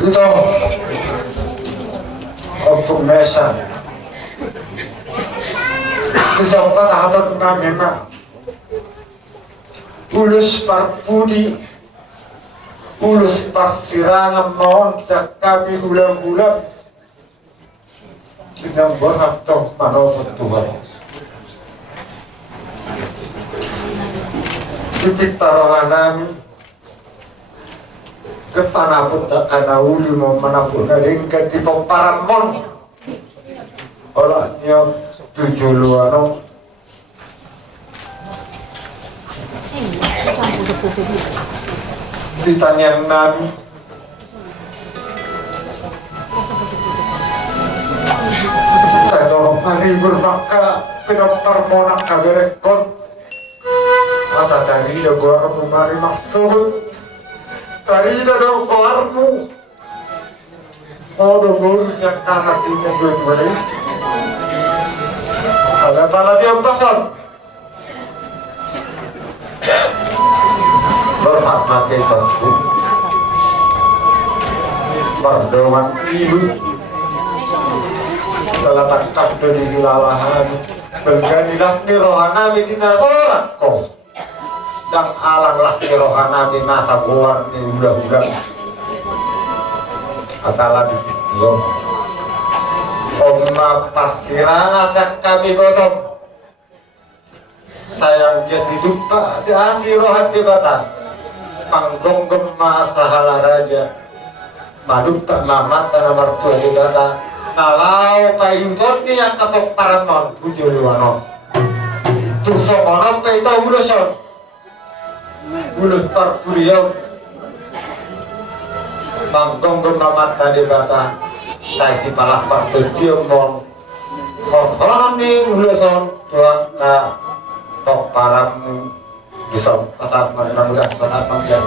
Ito ang promesa. Isang patahatag namin na ulos parpudi, ulos parsirangan maon sa kami ulang-ulang inang berhak tong manopot Tuhan. Titik taruhan namin kepanapun tak kana uli mo manapun na lingkad di pamparamon wala niya tujulo ano ditanyang namin sa dorong haribur maka pinamparmona kaberekon asa tadi da gua memari maksud tadi daw keluarmu mau dong yang kanak ini gue beri ada bala dia pasal berhak pakai tasbih berdoa ibu telah tak dari lalahan berganilah ni rohana di nasorak kau dan alanglah rohana di nasa buar di udah atala di yo omma pasirana tak kami gotong sayang jadi dupa di asiro hati kota panggonggom masahala raja maduk tak mamat tanah mertua di kota kalau payuntot ni yang kapok paranon bujuluanon tusok onom kaita udoson ulus parpuriau manggonggom mamat tadi kata saya si palah partu diomong korban ni uloson tuang ka tok paramu bisa pasar mudah pasar panjang